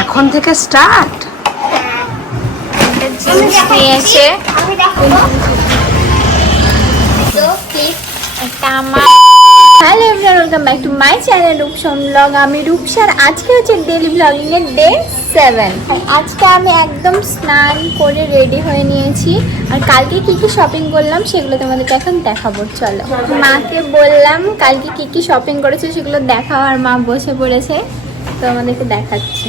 এখন থেকে স্টার্ট আমার hello everyone welcome back to my channel রূপসম blog আমি রূপসার আজকে হচ্ছে ডেলি ব্লগিং এর ডে সেভেন আজকে আমি একদম স্নান করে রেডি হয়ে নিয়েছি। আর কালকে কি কি শপিং করলাম সেগুলো তোমাদেরকে এখন দেখাবো চলো। মাকে বললাম কালকে কি কি শপিং করেছে সেগুলো দেখাও আর মা বসে পড়েছে। তো আমাদেরকে দেখাচ্ছি।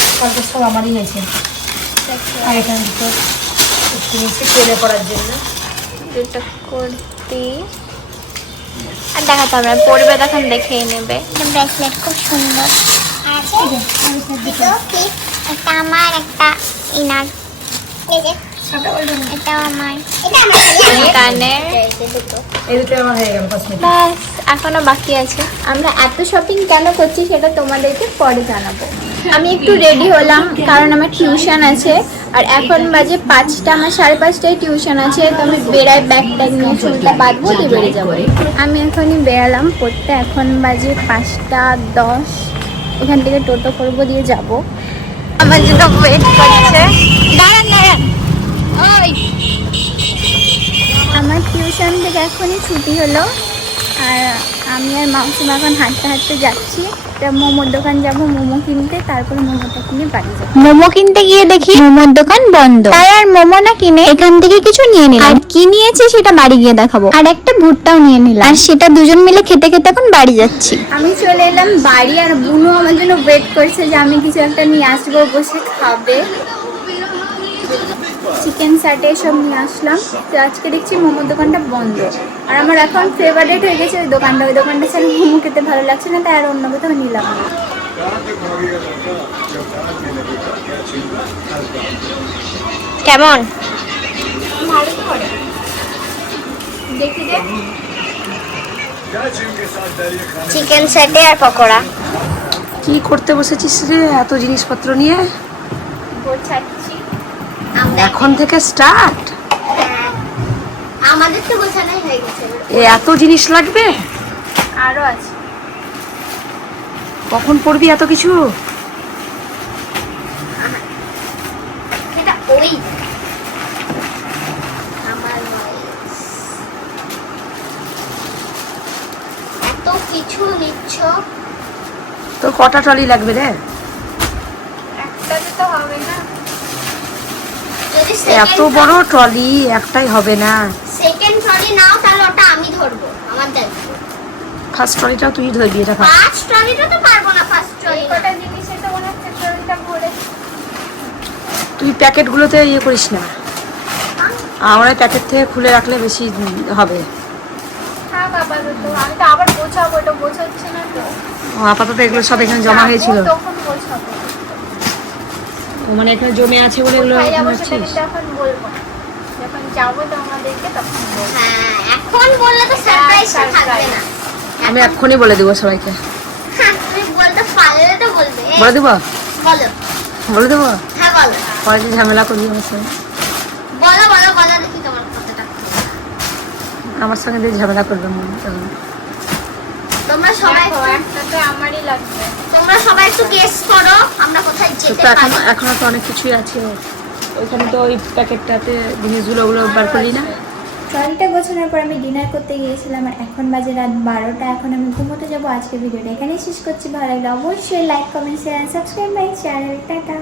সব আমারই হয়েছে। আর এখানে দুটো একটু তেলে করার জন্য। দুটো কুর্তি। আর দেখাতে হবে না, পরবে তখন দেখেই নেবে। ব্রেসলেট খুব সুন্দর। আছে একটা আমার একটা ইনার। এখনও বাকি আছে। আমরা এত শপিং কেন করছি সেটা তোমাদেরকে পরে জানাব। আমি একটু রেডি হলাম, কারণ আমার টিউশন আছে। আর এখন বাজে পাঁচটা, আমার সাড়ে পাঁচটায় টিউশন আছে, তো আমি বেড়াই ব্যাগ ট্যাগ নিয়ে চুলটা বাঁধবো, দিয়ে বেড়ে যাব। আমি এখনই বেরালাম পড়তে, এখন বাজে পাঁচটা দশ। এখান থেকে টোটো করব, দিয়ে যাব। আমার জন্য ওয়েট করছে। দাঁড়ান দাঁড়ান। ওই। আমার টিউশন থেকে এখনই ছুটি হলো। আর আমি আর মাউসিমা এখন হাঁটতে হাঁটতে যাচ্ছি। মোমোর দোকান যাব মোমো কিনতে তারপরে মোমোটা কিনে বাড়ি যাব। মোমো কিনতে গিয়ে দেখি মোমোর দোকান বন্ধ। তাই আর মোমো না কিনে এখান থেকে কিছু নিয়ে নিলাম। আর কি নিয়েছি সেটা বাড়ি গিয়ে দেখাবো। আর একটা ভুট্টাও নিয়ে নিলাম। আর সেটা দুজন মিলে খেতে খেতে এখন বাড়ি যাচ্ছি। আমি চলে এলাম বাড়ি আর বুনু আমার জন্য ওয়েট করছে যে আমি কিছু একটা নিয়ে আসব বসে খাবে। চিকেন স্যাটে সব নিয়ে আসলাম। তো আজকে দেখছি মোমোর দোকানটা বন্ধ। আর আমার এখন ফেভারিট হয়ে গেছে ওই দোকানটা। ওই দোকানটা ছাড়া মোমো খেতে ভালো লাগছে না তাই আর অন্য কোথাও নিলাম না। কেমন? দেখি যে চিকেন স্যাটে আর পকোড়া। কি করতে বসেছিস রে? এত জিনিসপত্র নিয়ে? গোছাচ্ছি। এখন থেকে স্টার্ট আমাদের তো গোছানোই হয়ে গেছে। এত জিনিস লাগবে? আরও আছে। কখন পড়বি এত কিছু? এটা ওই এত কিছু নিচ্ছ। তোর কটা ট্রলি লাগবে রে একটাতে তো হবে না যদি এত বড় ট্রলি একটাই হবে না। সেকেন্ড ট্রলি নাও তাহলে ওটা আমি ধরবো আমার দায়িত্ব ফার্স্ট ট্রলিটাও তুই ধরবি এটা ফার্স্ট ফার্স্ট ট্রলিটা তো পারব না ফার্স্ট ট্রলি কটা জিনিসে তো মনে হচ্ছে ট্রলিটা ভরে। তুই প্যাকেটগুলোতে ইয়ে করিস না। আমরা প্যাকেট থেকে খুলে রাখলে বেশি হবে। আপাতত আমি তো আবার গোছাবো এটা গোছাচ্ছে না তো। ও, আপাতত এগুলো সব এখানে জমা হয়েছিল। ও, মানে এখানে জমে আছে বলে এগুলো এখন বলব। যখন যাব তো আমাদেরকে তখন বলব। হ্যাঁ এখন বললে তো সারপ্রাইজটা থাকবে না। আমি এক্ষুনি বলে দেবো সবাইকে। হ্যাঁ তুমি বলতে পারলে তো বলবে। বলে দেবো? বলো। বলে দেবো? হ্যাঁ বলো। পরে যে ঝামেলা করবি আমার সঙ্গে। বলো বলো বলো দেখি তোমার কথাটা। আমার সঙ্গে দিয়ে ঝামেলা করবে মনে হয় তখন। তোমরা সবাই তো আমারই লাগবে। তোমরা সবাই একটু গেস করো আমরা কোথায় যেতে পারি। এখনও তো অনেক কিছুই আছে। ওইখানে তো ওই প্যাকেটটাতে জিনিসগুলো ওগুলো বার করলি না। ট্রলিটা গোছানোর পর আমি ডিনার করতে গিয়েছিলাম আর এখন বাজে রাত বারোটা। এখন আমি ঘুমোতে যাব। আজকে ভিডিওটা এখানেই শেষ করছি। ভালো লাগলে অবশ্যই like comment share subscribe my channel tata.